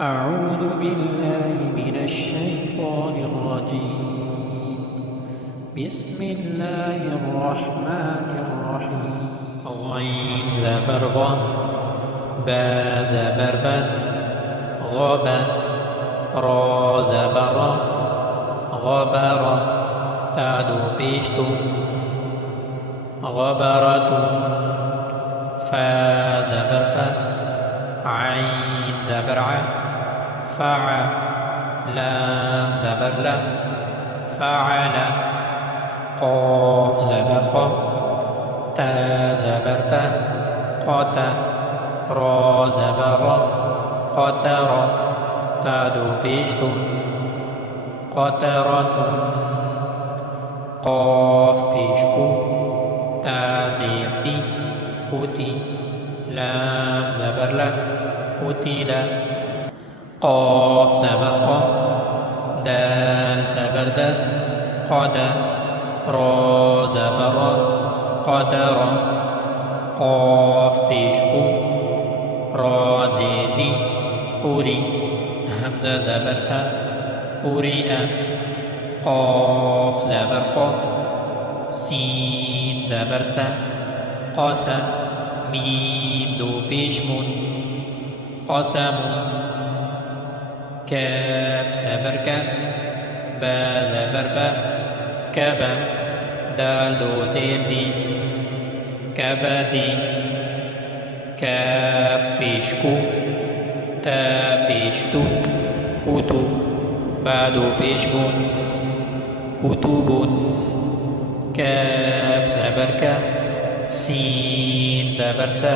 أعوذ بالله من الشيطان الرجيم. بسم الله الرحمن الرحيم. غين زبر غ، با زبر با، غب، را زبر را، غبر، تعدو پیشتو، غبرت، فا زبر فا، عين زبر ع، فع، لام زبر لا، فعل، قاف زبر قا، تا زبر تا، قات، را زبر را، قطر، تعدو پیشتو، قطرت، قاف پیشکو، تا زیرتی، قوتی، لام زبر لا، قتل، قاف زبر قا، دال زبر دا، قد، را زبر را، قدر، قاف پیشکو، را زیرتی، قوری، همزه زبر ا، قریء، قاف زبر قا، سین زبر سا، قاس، میم دو پیشمون، قسم، كاف زبر ك، با زبر با، كبا، دال دو زير دي، كبدي، كاف پیشکو، تا پیشتو، كتو، بعدو پیشبون، كتبون، كاف زبر ك، سين زبر سا،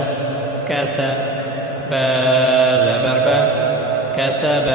كسا، با زبر با، كسب.